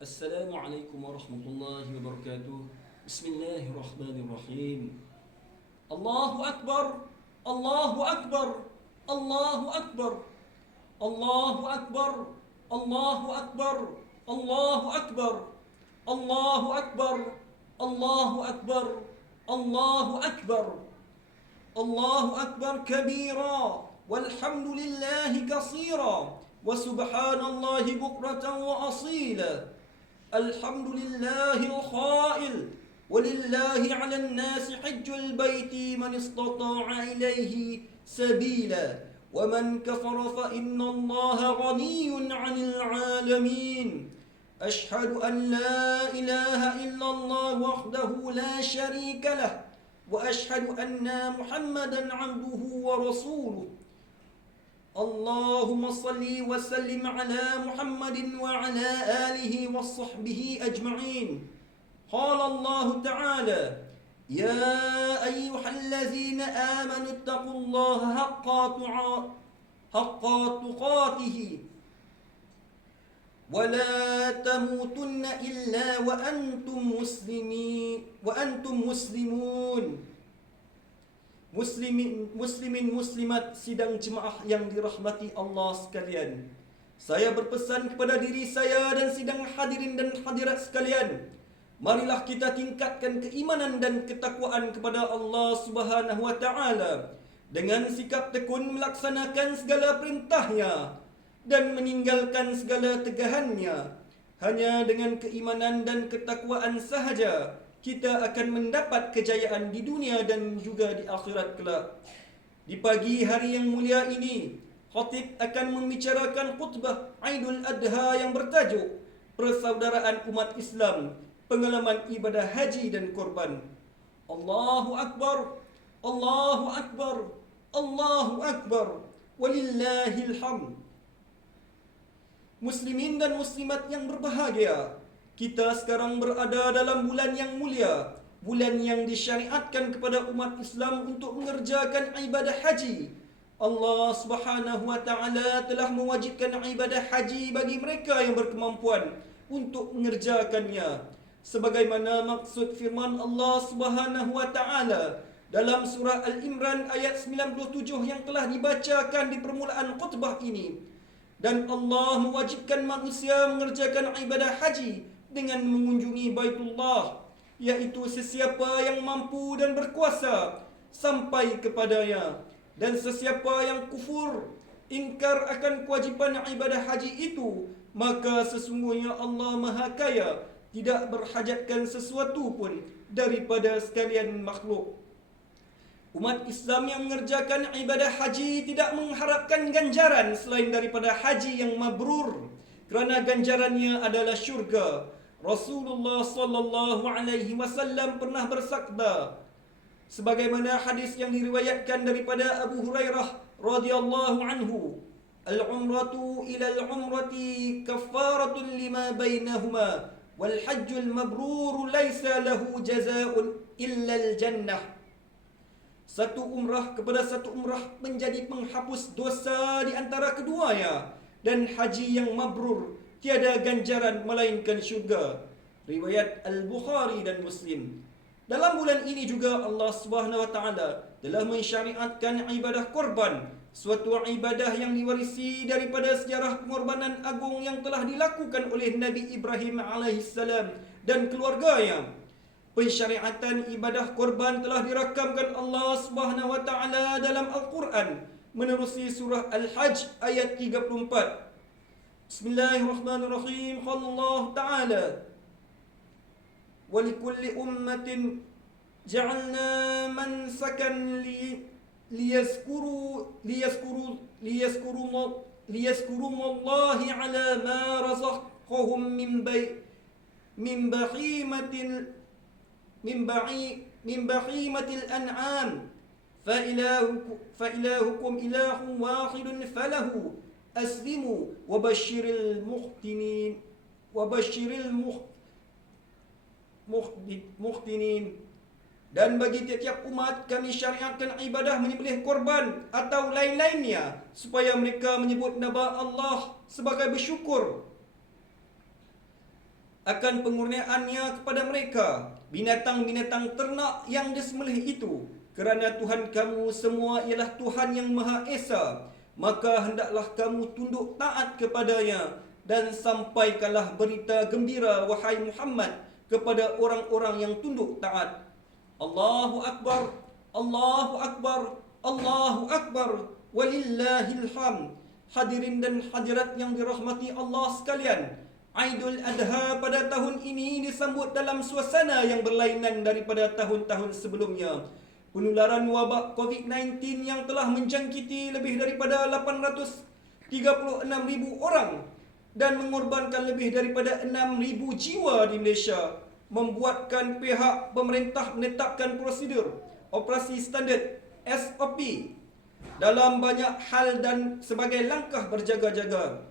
السلام عليكم ورحمة الله وبركاته. بسم الله الرحمن الرحيم. الله أكبر، الله أكبر، الله أكبر، الله أكبر، الله أكبر، الله أكبر، الله أكبر، الله أكبر، الله أكبر، الله أكبر كبيرا والحمد لله كثيرا وسبحان الله بكرة وأصيلا. الحمد لله القائل ولله على الناس حج البيت من استطاع إليه سبيلا ومن كفر فإن الله غني عن العالمين. أشهد أن لا إله إلا الله وحده لا شريك له وأشهد أن محمدا عبده ورسوله. اللهم صل وسلم على محمد وعلى آله وصحبه أجمعين. قال الله تعالى: يا أيها الذين آمنوا اتقوا الله حق تقاته ولا تموتن إلا وأنتم مسلمون. Muslimin muslimat sidang jemaah yang dirahmati Allah sekalian. Saya berpesan kepada diri saya dan sidang hadirin dan hadirat sekalian, marilah kita tingkatkan keimanan dan ketakwaan kepada Allah Subhanahu wa taala dengan sikap tekun melaksanakan segala perintahnya dan meninggalkan segala tegahannya. Hanya dengan keimanan dan ketakwaan sahaja kita akan mendapat kejayaan di dunia dan juga di akhirat kelak. Di pagi hari yang mulia ini, khatib akan membicarakan khutbah Aidul Adha yang bertajuk Persaudaraan Umat Islam, Pengalaman Ibadah Haji dan Korban. Allahu Akbar, Allahu Akbar, Allahu Akbar, walillahil hamd. Muslimin dan muslimat yang berbahagia, kita sekarang berada dalam bulan yang mulia, bulan yang disyariatkan kepada umat Islam untuk mengerjakan ibadah haji. Allah Subhanahu wa taala telah mewajibkan ibadah haji bagi mereka yang berkemampuan untuk mengerjakannya. Sebagaimana maksud firman Allah Subhanahu wa taala dalam surah Al-Imran ayat 97 yang telah dibacakan di permulaan khutbah ini. Dan Allah mewajibkan manusia mengerjakan ibadah haji dengan mengunjungi Baitullah, yaitu sesiapa yang mampu dan berkuasa sampai kepadanya. Dan sesiapa yang kufur, ingkar akan kewajipan ibadah haji itu, maka sesungguhnya Allah Maha Kaya, tidak berhajatkan sesuatu pun daripada sekalian makhluk. Umat Islam yang mengerjakan ibadah haji tidak mengharapkan ganjaran selain daripada haji yang mabrur, kerana ganjarannya adalah syurga. Rasulullah sallallahu alaihi wasallam pernah bersabda, sebagaimana hadis yang diriwayatkan daripada Abu Hurairah radhiyallahu anhu, al-umratu ila al-umrati kaffaratun lima bainahuma wal hajjul mabrur laisa lahu jazaa'un illa al-jannah. Satu umrah kepada satu umrah menjadi penghapus dosa di antara keduanya, dan haji yang mabrur tiada ganjaran melainkan syurga. Riwayat Al-Bukhari dan Muslim. Dalam bulan ini juga Allah Subhanahu wa taala telah mensyariatkan ibadah korban, suatu ibadah yang diwarisi daripada sejarah pengorbanan agung yang telah dilakukan oleh Nabi Ibrahim alaihissalam dan keluarganya. Pensyariatan ibadah korban telah dirakamkan Allah Subhanahu wa taala dalam Al-Quran menerusi surah Al-Hajj ayat 34. Bismillahirrahmanirrahim. Qala Allah Ta'ala: "Wa likulli ummatin ja'alna mansakan liyazkuru Allahi 'ala ma razaqahum min bahimatil an'am fa ilahukum ilahun wahidun falahu aslimu wabashiril muhtinin." Dan bagi tiap-tiap umat kami syariatkan ibadah menyembelih korban atau lain-lainnya, supaya mereka menyebut nama Allah sebagai bersyukur. akan pengurniaannya kepada mereka binatang-binatang ternak yang disembelih itu, kerana Tuhan kamu semua ialah Tuhan yang Maha Esa, maka hendaklah kamu tunduk taat kepadanya, dan sampaikanlah berita gembira wahai Muhammad kepada orang-orang yang tunduk taat. Allahu Akbar, Allahu Akbar, Allahu Akbar, walillahil hamd. Hadirin dan hadirat yang dirahmati Allah sekalian, Aidul Adha pada tahun ini disambut dalam suasana yang berlainan daripada tahun-tahun sebelumnya. Penularan wabak COVID-19 yang telah menjangkiti lebih daripada 836,000 orang dan mengorbankan lebih daripada 6,000 jiwa di Malaysia membuatkan pihak pemerintah menetapkan prosedur operasi standard SOP dalam banyak hal dan sebagai langkah berjaga-jaga.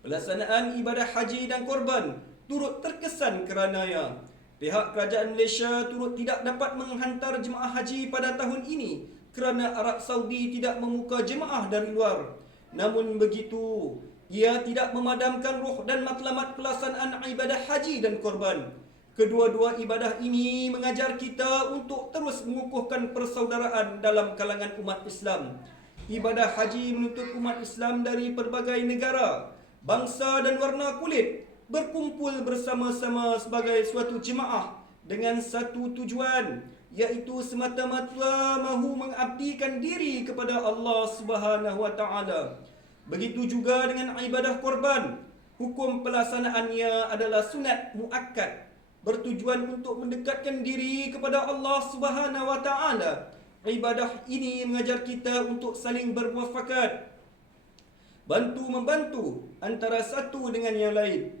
Pelaksanaan ibadah haji dan korban turut terkesan kerananya pihak kerajaan Malaysia turut tidak dapat menghantar jemaah haji pada tahun ini kerana Arab Saudi tidak membuka jemaah dari luar. Namun begitu, ia tidak memadamkan roh dan matlamat pelaksanaan ibadah haji dan korban. Kedua-dua ibadah ini mengajar kita untuk terus mengukuhkan persaudaraan dalam kalangan umat Islam. Ibadah haji menuntut umat Islam dari pelbagai negara, bangsa dan warna kulit berkumpul bersama-sama sebagai suatu jemaah dengan satu tujuan, iaitu semata-mata mahu mengabdikan diri kepada Allah Subhanahu wa taala. Begitu juga dengan ibadah korban. Hukum pelaksanaannya adalah sunat muakkad, bertujuan untuk mendekatkan diri kepada Allah Subhanahu wa taala. Ibadah ini mengajar kita untuk saling bermuafakat, bantu-membantu antara satu dengan yang lain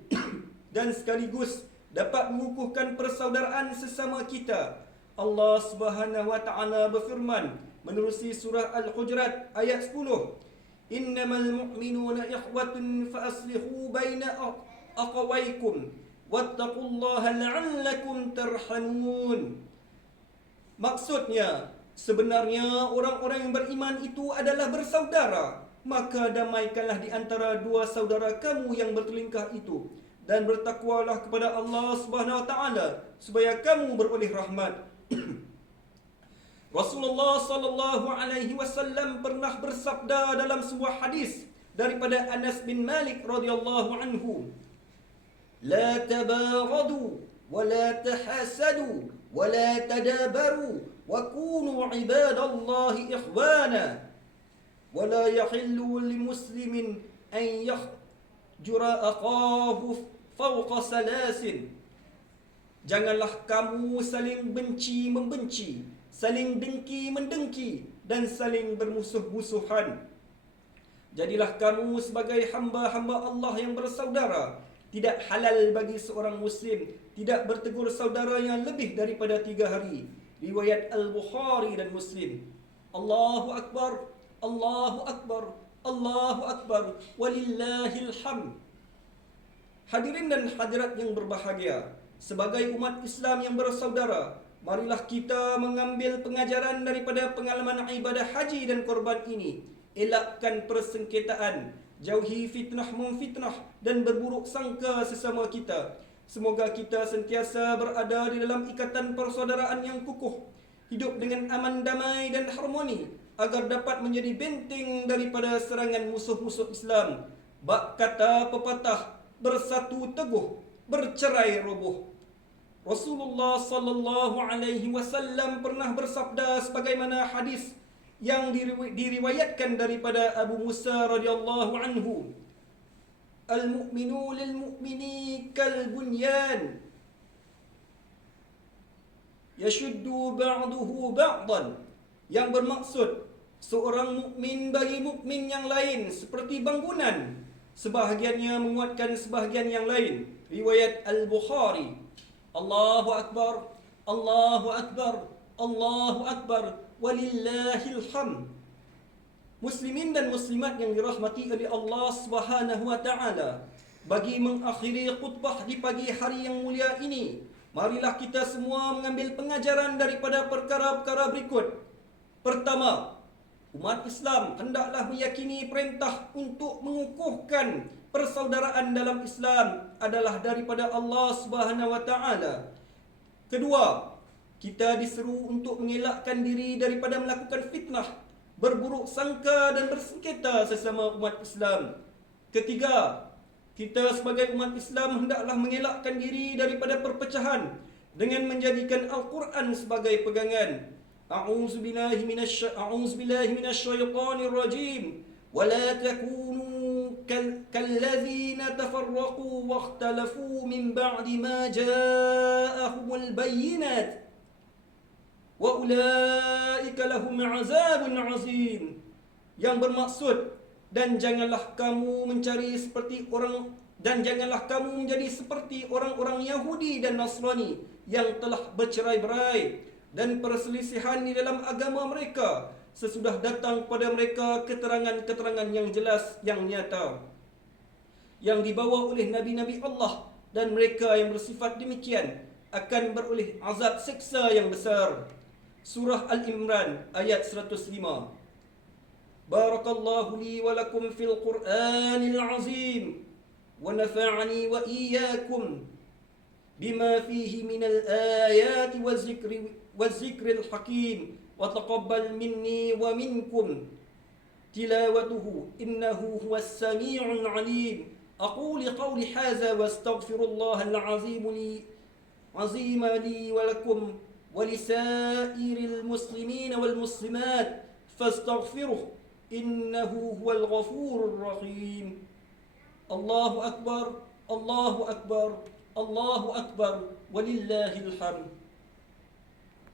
dan sekaligus dapat mengukuhkan persaudaraan sesama kita. Allah Subhanahu wa taala berfirman menerusi surah Al-Hujurat ayat 10, "Innamal mu'minuna ikhwatun fa aslihu baina aqwaikum wattaqullaha la'allakum tarhamun." Maksudnya, sebenarnya orang-orang yang beriman itu adalah bersaudara, maka damaikanlah di antara dua saudara kamu yang bertelingkah itu, dan bertakwalah kepada Allah Subhanahu wa taala supaya kamu beroleh rahmat. Rasulullah sallallahu alaihi wasallam pernah bersabda dalam sebuah hadis daripada Anas bin Malik radhiyallahu anhu, "La tabaghadu wa la tahasadu wa la tadabaru wa kunu ibadallahi ikhwana wa la yahillu limuslimin an yahjura aqahu fawqa salasin." Janganlah kamu saling benci membenci, saling dengki mendengki, dan saling bermusuh-musuhan. Jadilah kamu sebagai hamba-hamba Allah yang bersaudara. Tidak halal bagi seorang Muslim tidak bertegur saudaranya lebih daripada 3 hari. Riwayat Al-Bukhari dan Muslim. Allahu Akbar, Allahu Akbar, Allahu Akbar, walillahil hamd. Hadirin dan hadirat yang berbahagia, sebagai umat Islam yang bersaudara, marilah kita mengambil pengajaran daripada pengalaman ibadah haji dan korban ini. Elakkan persengketaan, jauhi fitnah-memfitnah dan berburuk sangka sesama kita. Semoga kita sentiasa berada di dalam ikatan persaudaraan yang kukuh, hidup dengan aman, damai dan harmoni, agar dapat menjadi benteng daripada serangan musuh-musuh Islam. Bak kata pepatah, bersatu teguh, bercerai roboh. Rasulullah sallallahu alaihi wasallam pernah bersabda sebagaimana hadis yang diriwayatkan daripada Abu Musa radhiyallahu anhu, "Al-mu'minu lil-mu'mini kal-bunyan yashuddu ba'duhu ba'dan." Yang bermaksud, seorang mukmin bagi mukmin yang lain seperti bangunan, sebahagiannya menguatkan sebahagian yang lain. Riwayat Al-Bukhari. Allahu Akbar, Allahu Akbar, Allahu Akbar, walillahil hamd. Muslimin dan muslimat yang dirahmati oleh Allah Subhanahu wa taala, bagi mengakhiri khutbah di pagi hari yang mulia ini, marilah kita semua mengambil pengajaran daripada perkara-perkara berikut. Pertama, umat Islam hendaklah meyakini perintah untuk mengukuhkan persaudaraan dalam Islam adalah daripada Allah Subhanahu wa taala. Kedua, kita diseru untuk mengelakkan diri daripada melakukan fitnah, berburuk sangka dan bersengketa sesama umat Islam. Ketiga, kita sebagai umat Islam hendaklah mengelakkan diri daripada perpecahan dengan menjadikan Al-Quran sebagai pegangan. A'udzubillahi minasyaitonir rajim. Wala takunu kallazina tafarraqu wakhtalafu min ba'di ma ja'ahumul bayyinat. Wa ulaika lahum 'azabun 'azim. Yang bermaksud, dan janganlah kamu menjadi seperti orang-orang Yahudi dan Nasrani yang telah bercerai-berai dan perselisihan di dalam agama mereka sesudah datang kepada mereka keterangan-keterangan yang jelas, yang nyata, yang dibawa oleh Nabi-Nabi Allah, dan mereka yang bersifat demikian akan beroleh azab siksa yang besar. Surah Al-Imran ayat 105. Barakallahu li wa lakum fil Qur'anil azim wa nafa'ani wa iyyakum bima fihi minal ayati wazikril hakim wa taqabbal minni wa minkum tilawatuhu innahu huwas sami'ul alim. Aqulu qawli hadza wa astaghfirullahal azim li wa lakum wa lisairil muslimina wal muslimat fastaghfiruhu innahu huwal ghafurur rahim. Allahu akbar, Allahu akbar, Allahu akbar, walillahil hamd.